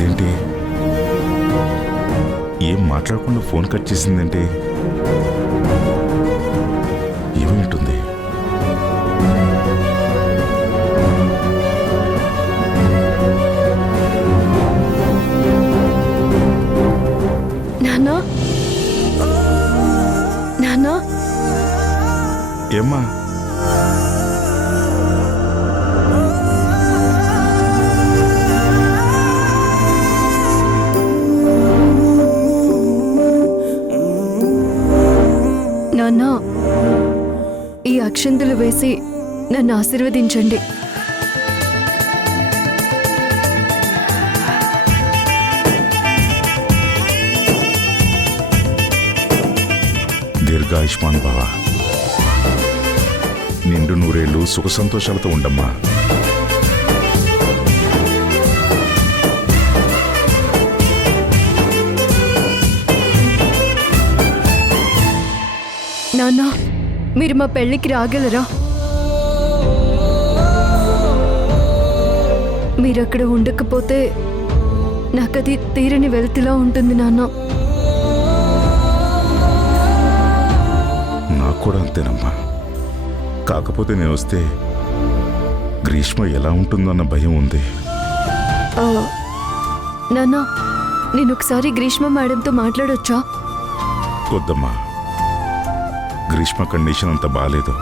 ఇదేంటి ఏం మాట్లాడకుండా ఫోన్ కట్ చేసిందంటే ఏమిటుంది? నాన్నా నాన్నా ఏమ్మా? నాన్నా ఈ అక్షంతలు వేసి నన్ను ఆశీర్వదించండి. దీర్ఘాయుష్మాన్ భవ, నిండు నూరేళ్లు సుఖ సంతోషాలతో ఉండమ్మా. నాన్నా మీరు మా పెళ్ళికి రాగలరా? మీరక్కడ ఉండకపోతే నాకది తీరని వెలుతులా ఉంటుంది నాన్న. నాకు కూడా అంతేనమ్మా. కాకపోతే నేను వస్తే గ్రీష్మ ఎలా ఉంటుందో అన్న భయం ఉంది. నాన్న నేను ఒకసారి గ్రీష్మ మేడంతో మాట్లాడొచ్చా? వద్దమ్మా, గ్రీష్మ కండిషన్ అంత బాగాలేదు.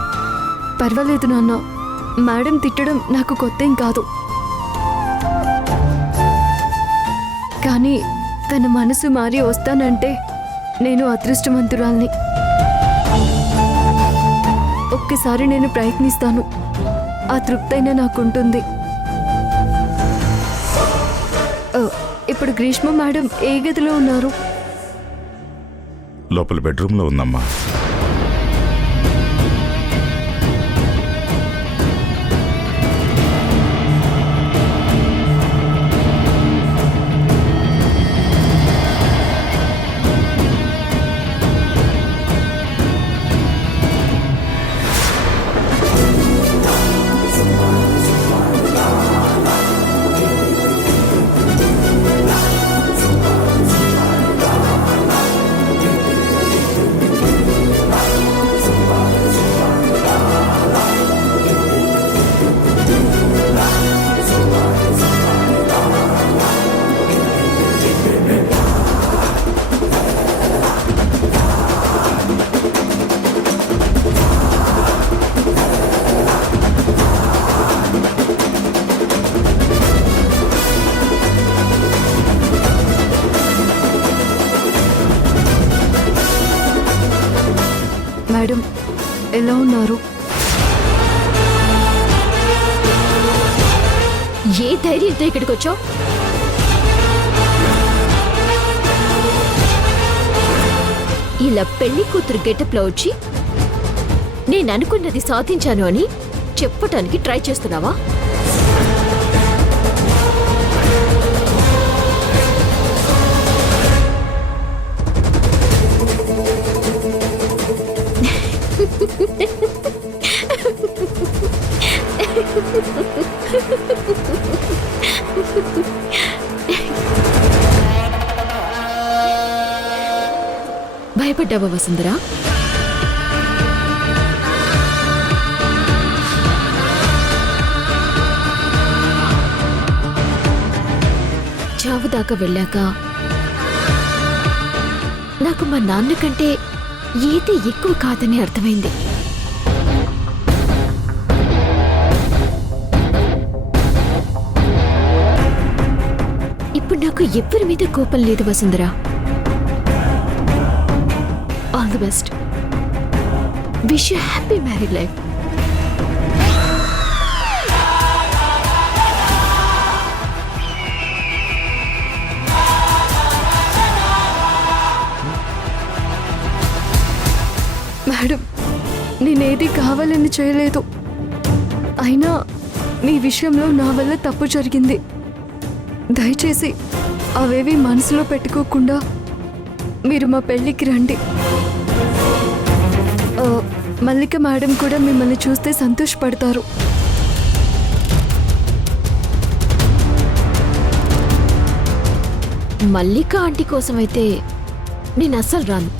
పర్వాలేదు నాన్న, మేడం తిట్టడం నాకు కొత్తేం కాదు. కానీ తన మనసు మారి వస్తానంటే నేను అదృష్టవంతురాల్ని. ఒక్కసారి నేను ప్రయత్నిస్తాను, ఆ తృప్తైనా నాకుంటుంది. ఇప్పుడు గ్రీష్మ మేడం ఏ గదిలో ఉన్నారు? లోపల బెడ్రూమ్లో ఉందమ్మా. మేడం ఎలా ఉన్నారు? ఏ ధైర్యంతో ఇక్కడికి వచ్చావు? ఇలా పెళ్లి కూతురు గెటప్లో వచ్చి నేను అనుకున్నది సాధించాను అని చెప్పటానికి ట్రై చేస్తున్నావా? భయపడ్డావా వసుంధరా? చావు దాకా వెళ్ళాక నాకు మా నాన్న కంటే ఏది ఎక్కువ కాదని అర్థమైంది. ఇప్పుడు నాకు ఎవ్వరి మీద కోపం లేదు Vasundhara. All the best. Wish you happy married life. Madam నేనేది కావాలని చేయలేదు. అయినా మీ విషయంలో నా వల్ల తప్పు జరిగింది. దయచేసి అవేవి మనసులో పెట్టుకోకుండా మీరు మా పెళ్ళికి రండి. మల్లిక మేడం కూడా మిమ్మల్ని చూస్తే సంతోషపడతారు. మల్లిక ఆంటీ కోసమైతే నేను అస్సలు రాను.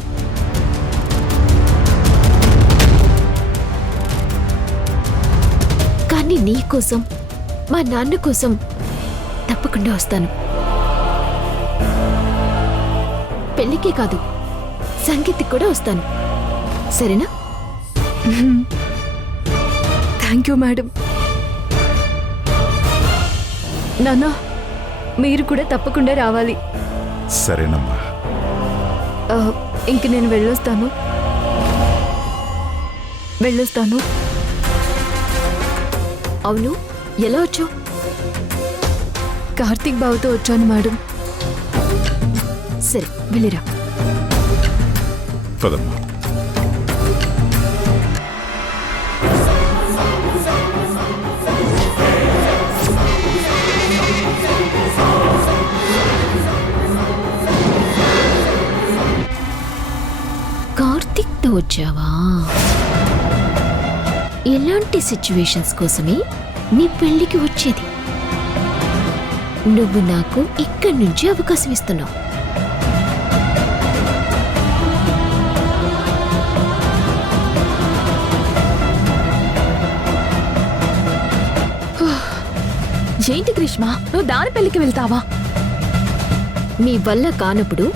కానీ నీ కోసం, మా నాన్న కోసం తప్పకుండా వస్తాను. పెళ్లికే కాదు, సంగీత్కి కూడా వస్తాను. సరేనా? Thank you madam. నాన్న, మీరు కూడా తప్పకుండా రావాలి. సరేనమ్మా. ఇంక నేను వెళ్ళొస్తాను. అవును, ఎలా వచ్చావు? కార్తీక్ బాబుతో వచ్చాను మేడం. సరే, వెళ్ళిరా. పదమ్మా. కార్తీక్తో వచ్చావా? ఎలాంటి సిచ్యువేషన్స్ కోసమే నీ పెళ్లికి వచ్చేది? నువ్వు నాకు ఇక్కడి నుంచి అవకాశం ఇస్తున్నావు. ఏంటి గ్రీష్మ, నువ్వు దాని పెళ్లికి వెళ్తావా? మీ వల్ల కానప్పుడు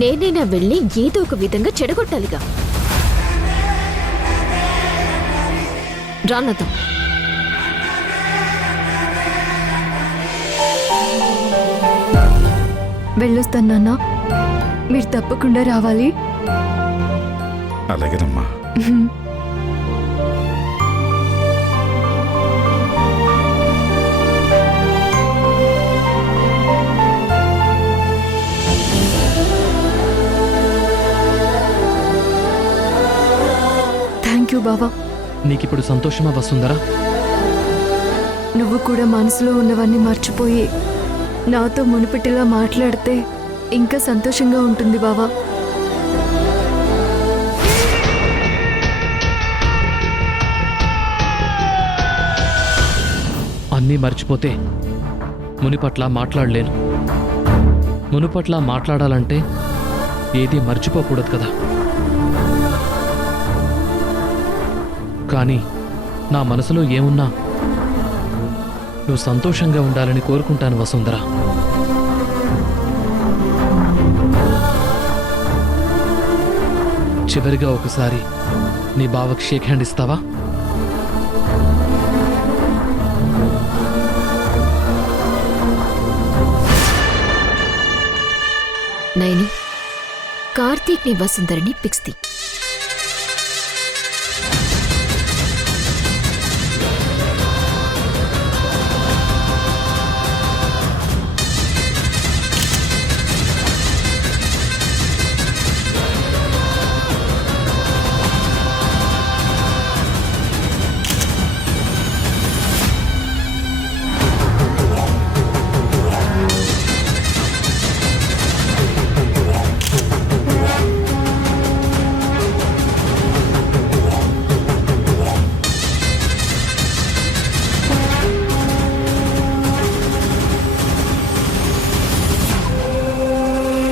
నేనైనా వెళ్ళి ఏదో ఒక విధంగా చెడగొట్టాలిగా. రానతం. వెళ్ళొస్తాను నాన్న, మీరు తప్పకుండా రావాలి. అలాగేనమ్మా. థ్యాంక్ యూ బావా. నీకిప్పుడు సంతోషమా వసుంధరా? నువ్వు కూడా మనసులో ఉన్నవన్నీ మర్చిపోయి నాతో మునుపటిలా మాట్లాడితే ఇంకా సంతోషంగా ఉంటుంది బావా. అన్నీ మర్చిపోతే మునిపట్ల మాట్లాడలేను. మునుపట్ల మాట్లాడాలంటే ఏదీ మర్చిపోకూడదు కదా. కానీ నా మనసులో ఏమున్నా నువ్వు సంతోషంగా ఉండాలని కోరుకుంటాను వసుంధరా. చివరిగా ఒకసారి నీ బావకి షేక్ హ్యాండ్ ఇస్తావా? నైని, కార్తీక్ ని వసుంధరని పిక్స్ తీ.